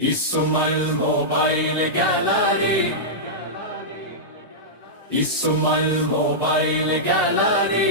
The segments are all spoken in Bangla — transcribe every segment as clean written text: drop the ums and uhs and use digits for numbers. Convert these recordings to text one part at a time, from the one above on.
Ismail mobile gallery, Ismail mobile gallery.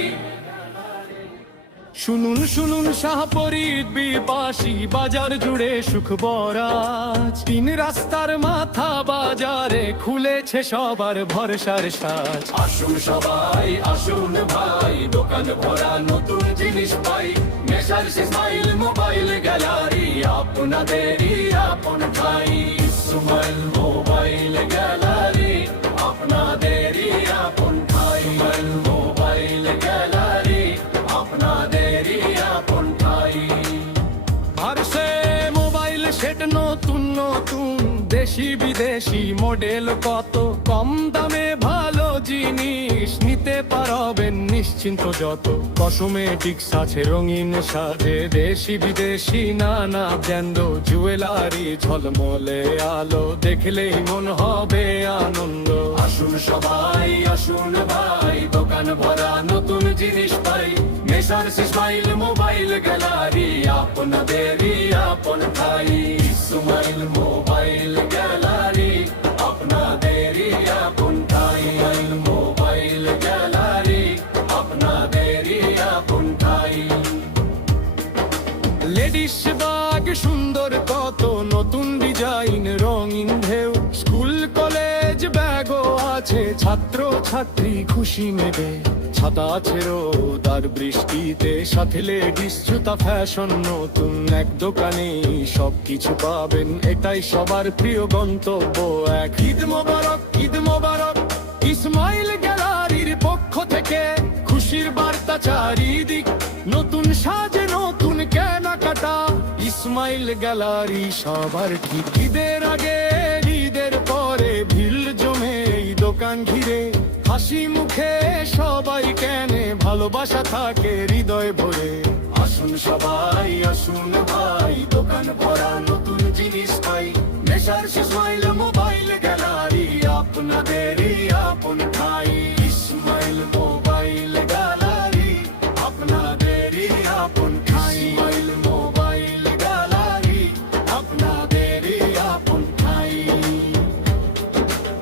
শুনুন শুনুন শাহপরীর বিপাশী, বাজার জুড়ে সুখ বরাজ। তিন রাস্তার মাথা বাজারে খুলেছে সবার ভরসার সাজ। আসুন সবাই আসুন ভাই, দোকান ভরা নতুন জিনিস পাই। মেসার্স ইসমাইল মোবাইল গ্যালারি, আপনাদেরই আপন ঠাই। ইসমাইল মোবাইল গ্যালারি, আপনাদেরই আপন ঠাই। ইসমাইল মোবাইল গ্যালারি, আপনাদেরই আপন ঠাই। ভারসে মোবাইল সেট নতুন নতুন, দেশি বিদেশি মডেল, কত কম দামে ভালো জিনিস নিতে পারবেন নিশ্চিন্ত যত। কসমেটিক্স আছে রঙিন সাজে, দেশি বিদেশি নানা ব্র্যান্ড জুয়েলারি, ঝলমলে আলো দেখলেই মন হবে আনন্দ। আসুন সবাই আসুন ভাই, দোকান ভরা নতুন জিনিস পাই। মেসার্স ইসমাইল মোবাইল গ্যালারি, আপনাদেরই আপন ঠাই। ইসমাইল মোবাইল গ্যালারি, আপনাদেরই আপন ঠাই। ইসমাইল মোবাইল গ্যালারি, আপনাদেরই আপন ঠাই। লেডিস ব্যাগ সুন্দর কত, নতুন ডিজাইন রঙিন ঢেউ। স্কুল কলেজ ব্যাগও আছে, ছাত্র ছাত্রী খুশি নেবে। ছাতা আছে রোদ আর বৃষ্টিতে, সাথে লেডিস জুতা ফ্যাশন নতুন। এক দোকানে সবকিছু পাবেন, এটাই সবার প্রিয় গন্তব্য এক। ঈদ মোবারক, ঈদ মোবারক, ইসমাইল গ্যালারির পক্ষ থেকে খুশির বার্তা চারিদিক। নতুন সাজে নতুন কেনাকাটা, ইসমাইল গ্যালারি সবার ঠিক। ঈদের আগে ঈদের পরে ভিড় জমে এই দোকান ঘিরে। হাসি মুখে সবাই কেনে, ভালোবাসা থাকে হৃদয় ভরে। আসুন সবাই আসুন ভাই, দোকান ভরা নতুন জিনিস পাই। মেসার্স ইসমাইল মোবাইল গ্যালারি, আপনাদেরই আপন ঠাই। ইসমাইল মোবাইল গ্যালারি, আপনাদেরই আপন ঠাই। ইসমাইল মোবাইল গ্যালারি, আপনাদেরই আপন ঠাই।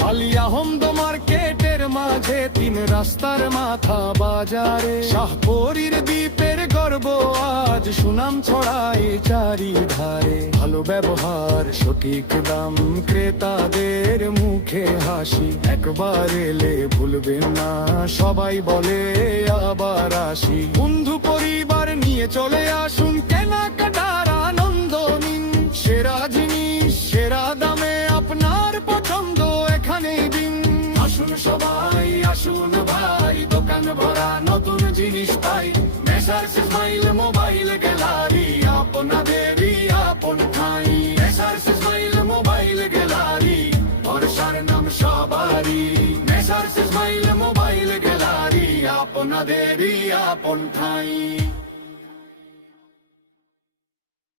আলিয়াহমদ মার্কেটের মাঝে, তিন রাস্তার মাথা বাজারে। শাহপরীর দ্বীপের গর্ব আজ সুনাম ছড়ায় চারিধারে। ভালো ব্যবহার, সঠিক দাম, ক্রেতাদের মুখে হাসি। একবার এলে ভুলবেন না, সবাই বলে আবার আসি। বন্ধু পরিবার নিয়ে চলে আসুন, কেনাকাটার আনন্দ নিন। সেরা জিনিস সেরা দামে, আপনার পছন্দ এখানেই দিন। আসুন সবাই আসুন ভাই, দোকান ভরা নতুন জিনিস পাই। মেসার্স ইসমাইল মোবাইল গ্যালারি, আপনাদেরই আপন ঠাই। মেসার্স ইসমাইল মোবাইল গ্যালারি, ভরসার নাম সবারই। মেসার্স ইসমাইল মোবাইল গ্যালারি, আপনাদেরই আপন ঠাই।